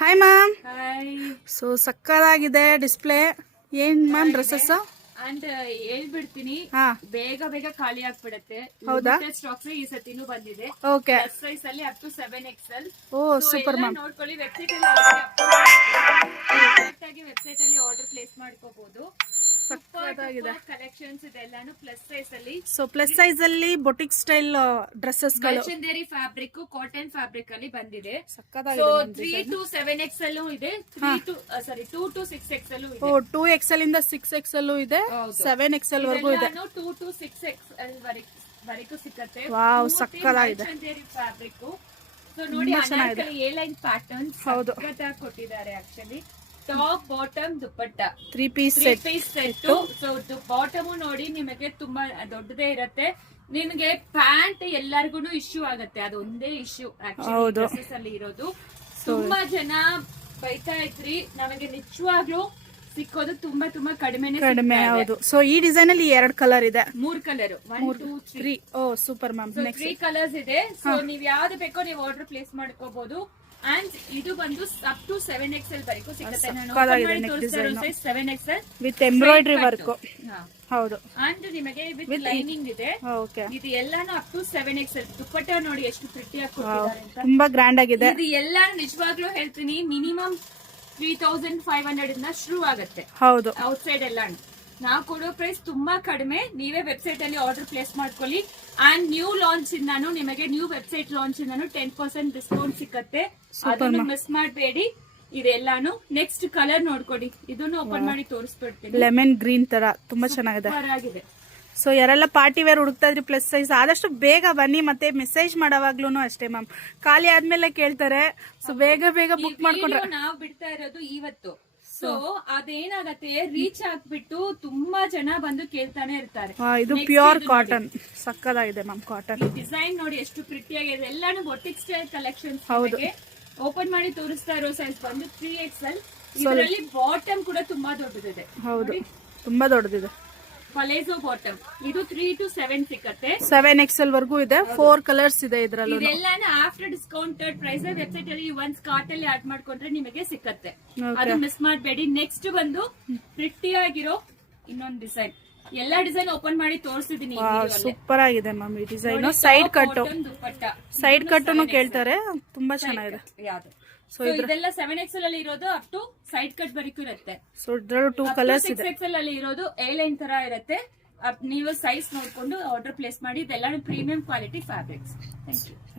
Hi ma'am. Hi. So ಸಕ್ಕದಾಗಿದೆ display. ಏನ್ ma'am dresses? And ಹೇಳ್ಬಿಡ್ತೀನಿ, ಬೇಗ ಬೇಗ ಖಾಲಿ ಆಗ್ಬಿಡತ್ತೆ. ಹೌದಾ? ಸ್ಟಾಕ್ಸ್ ಈ ಸತಿನೂ ಬಂದಿದೆ. ಓಕೆ. ಪ್ಲಸ್ ಸೈಜ್ ಅಲ್ಲಿ ಅಪ್ ಟು 7XL. ಓ ಸೂಪರ್ ಮ್ಯಾಮ್. ನೋಡ್ಕೊಳ್ಳಿ, ವೆಬ್ಸೈಟ್ ಅಲ್ಲಿ ಆರ್ಡರ್ ಪ್ಲೇಸ್ ಮಾಡ್ಕೋಬಹುದು. ಕಲೆಕ್ಷನ್ಸ್ ಇದೆಲ್ಲಾನು ಪ್ಲಸ್ ಸೈಜ್ ಅಲ್ಲಿ. ಸೊ ಪ್ಲಸ್ ಸೈಜ್ ಅಲ್ಲಿ ಬೊಟಿಕ್ ಸ್ಟೈಲ್ ಡ್ರೆಸ್ಸಸ್ ಗಳು, ಮರ್ಚೆಂಡರಿ ಫ್ಯಾಬ್ರಿಕ್, ಕಾಟನ್ ಫ್ಯಾಬ್ರಿಕ್ ಅಲ್ಲಿ ಬಂದಿದೆ. ಸಕ್ಕದಾಗಿದೆ. 3 to 7XL ಇದೆ, 2 to 6XL ಇದೆ. ಓ 2XL ಇಂದ 6XL ಇದೆ, 7XL ವರೆಗೂ ಇದೆ. 2 to 6XL ವರೆಗೂ ಸಿಕ್ಕತ್ತೆ. ವಾವ್, ಸಕ್ಕದಾಗಿದೆ. ಮರ್ಚೆಂಡರಿ ಫ್ಯಾಬ್ರಿಕ್. ಸೊ ನೋಡಿ, ಅನಾರ್ಕಲಿ ಎ ಲೈನ್ ಪ್ಯಾಟರ್ನ್ ಸಕ್ಕತ್ತಾಗಿ ಕೊಟ್ಟಿದ್ದಾರೆ. ಆಕ್ಚುಲಿ ಟಾಪ್ ಬಾಟಮ್ ದುಪ್ಪಟ್ಟ 3 ಪೀಸ್ ಸೆಟ್. ಸೊ ಬಾಟಮ್ ನೋಡಿ ನಿಮಗೆ ತುಂಬಾ ದೊಡ್ಡದೇ ಇರತ್ತೆ. ನಿಮಗೆ ಪ್ಯಾಂಟ್ ಎಲ್ಲರಿಗೂ ಇಶ್ಯೂ ಆಗತ್ತೆ, ಅದು ಒಂದೇ ಇಶ್ಯೂ ಡ್ರೆಸ್ಸಸ್ ಅಲ್ಲಿ ಇರೋದು. ತುಂಬಾ ಜನ ಬೈತಾ ಇದ್ರಿ, ನಮಗೆ ನಿಜವಾಗ್ಲೂ ಸಿಕ್ಕೋದು ತುಂಬಾ ತುಂಬಾ ಕಡಿಮೆ. ಹೌದು. ಸೊ ಈ ಡಿಸೈನ್ ಅಲ್ಲಿ 2 ಕಲರ್ ಇದೆ, 3 ಕಲರ್, 1 2 3. ಓ ಸೂಪರ್ ಮ್ಯಾಮ್. 3 ಕಲರ್ಸ್ ಇದೆ. ಸೊ ನೀವ್ ಯಾವ್ದು ಬೇಕೋ ನೀವು ಆರ್ಡರ್ ಪ್ಲೇಸ್ ಮಾಡ್ಕೋಬಹುದು. ಅಂಡ್ ಇದು ಬಂದು ಅಪ್ ಟು 7XL ವರೆಗೂ ಸಿಗುತ್ತೆ. ನಾನು 7XL ವಿತ್ ಎಂಬ್ರಾಯ್ಡ್ರಿ ವರ್ಕ್. ಹೌದು. ಅಂಡ್ ನಿಮಗೆ ವಿತ್ ಲೈನಿಂಗ್ ಇದೆ. ಇದು ಎಲ್ಲಾನು ಅಪ್ ಟು 7XL. ದುಪ್ಪಟ್ಟ ನೋಡಿ ಎಷ್ಟು ಪ್ರಿಟಿ ಆಗಿ ಕೊಟ್ಟಿದ್ದಾರೆ ಅಂತ, ತುಂಬಾ ಗ್ರ್ಯಾಂಡ್ ಆಗಿದೆ. ಇದು ಎಲ್ಲಾನು ನಿಜವಾಗ್ಲೂ ಹೇಳ್ತೀನಿ, ಮಿನಿಮಮ್ 3500 ಇಂದ ಶುರು ಆಗುತ್ತೆ. ಹೌದು. ಔಟ್ಸೈಡ್ ಎಲ್ಲಾನು ನಾವು ಕೊಡೋ ಪ್ರೈಸ್ ತುಂಬಾ ಕಡಿಮೆ. ನೀವೇ ವೆಬ್ಸೈಟ್ ಅಲ್ಲಿ ಆರ್ಡರ್ ಪ್ಲೇಸ್ ಮಾಡ್ಕೊಳ್ಳಿ. ಅಂಡ್ ನ್ಯೂ ಲಾಂಚ್ ಇಂದಾನು ನಿಮಗೆ, ನ್ಯೂ ವೆಬ್ಸೈಟ್ ಲಾಂಚ್ ಇಂದಾನು 10% ಡಿಸ್ಕೌಂಟ್ ಸಿಕ್ಕತ್ತೆ. ಅದನ್ನು ಮಿಸ್ ಮಾಡಬೇಡಿ. ಇದೆಲ್ಲಾನು ನೆಕ್ಸ್ಟ್ ಕಲರ್ ನೋಡ್ಕೊಡಿ, ಇದನ್ನು ಓಪನ್ ಮಾಡಿ ತೋರಿಸ್ಬಿಡ್ತೀನಿ. ಲೆಮನ್ ಗ್ರೀನ್ ತರ ತುಂಬಾ ಚೆನ್ನಾಗಿದೆ. ಸೊ ಯಾರೆಲ್ಲ ಪಾರ್ಟಿ ವೇರ್ ಹುಡುಕ್ತಾ ಇದ್ರಿ ಪ್ಲಸ್ ಸೈಜ್, ಆದಷ್ಟು ಬೇಗ ಬನ್ನಿ. ಮತ್ತೆ ಮೆಸೇಜ್ ಮಾಡೋವಾಗ್ಲೂ ಅಷ್ಟೇ ಮ್ಯಾಮ್, ಖಾಲಿ ಆದ್ಮೇಲೆ ಕೇಳ್ತಾರೆ. ಸೊ ಬೇಗ ಬುಕ್ ಮಾಡ್ಕೊಂಡ್ರೆ. ನಾವು ಬಿಡ್ತಾ ಇರೋದು ಇವತ್ತು. ಸೊ ಅದೇನಾಗತ್ತೆ, ರೀಚ್ ಆಗ್ಬಿಟ್ಟು ತುಂಬಾ ಜನ ಬಂದು ಕೇಳ್ತಾನೆ ಇರ್ತಾರೆ. ಇದು ಪ್ಯೂರ್ ಕಾಟನ್, ಸಕ್ಕದಾಗಿದೆ ಮ್ಯಾಮ್. ಕಾಟನ್ ಡಿಸೈನ್ ನೋಡಿ ಎಷ್ಟು ಪ್ರಿಟಿ ಆಗಿದೆ. ಎಲ್ಲಾನು ಬೊಟಿಕ್ ಸ್ಟೈಲ್ ಕಲೆಕ್ಷನ್ಸ್. ಓಪನ್ ಮಾಡಿ ತೋರಿಸ್ತಾ ಇರೋ ಸೈಜ್ ಬಂದು 3XL. ಇದರಲ್ಲಿ ಬಾಟಮ್ ಕೂಡ ತುಂಬಾ ದೊಡ್ಡದಿದೆ. ಹೌದು, ತುಂಬಾ ದೊಡ್ಡದಿದೆ. ಪಲೇಜೋ ಬಾಟಮ್. ಇದು 3 to 7 ಸಿಕ್ಕತ್ತೆ. 7XL ವರೆಗೂ ಇದೆ. 4 ಕಲರ್ಸ್ ಇದೆ ಇದರಲ್ಲಿ. ಇದೆಲ್ಲಾನು ಆಫ್ಟರ್ ಡಿಸ್ಕೌಂಟೆಡ್ ಪ್ರೈಸ್. ವೆಬ್ಸೈಟ್ ಅಲ್ಲಿ ಒಂದ್ ಕಾರ್ಟ್ ಅಲ್ಲಿ ಆಡ್ ಮಾಡ್ಕೊಂಡ್ರೆ ನಿಮಗೆ ಸಿಕ್ಕತ್ತೆ, ಅದು ಮಿಸ್ ಮಾಡಬೇಡಿ. ನೆಕ್ಸ್ಟ್ ಬಂದು ಪ್ರಿಟಿ ಆಗಿರೋ ಇನ್ನೊಂದು ಡಿಸೈನ್. ಎಲ್ಲಾ ಡಿಸೈನ್ ಓಪನ್ ಮಾಡಿ ತೋರಿಸಿದೀನಿ. ಸೂಪರ್ ಆಗಿದೆ ಮ್ಯಾಮ್ ಈ ಡಿಸೈನ್. ಸೈಡ್ ಕಟ್ ಕೇಳ್ತಾರೆ, ತುಂಬಾ ಚೆನ್ನಾಗಿದೆ. ಸೊ ಇದೆಲ್ಲ 7XL ಅಲ್ಲಿ ಇರೋದು ಅಪ್ ಟು ಸೈಡ್ ಕಟ್ ವರೆಗೂ ಇರುತ್ತೆ. ಸೊ ಇದ್ರಲ್ಲೂ 2 ಕಲರ್ಸ್ ಇದೆ. 6XL ಅಲ್ಲಿ ಇರೋದು ಎ ಲೈನ್ ತರ ಇರುತ್ತೆ. ನೀವು ಸೈಜ್ ನೋಡ್ಕೊಂಡು ಆರ್ಡರ್ ಪ್ಲೇಸ್ ಮಾಡಿ. ಇದೆಲ್ಲ premium quality fabrics. Thank you.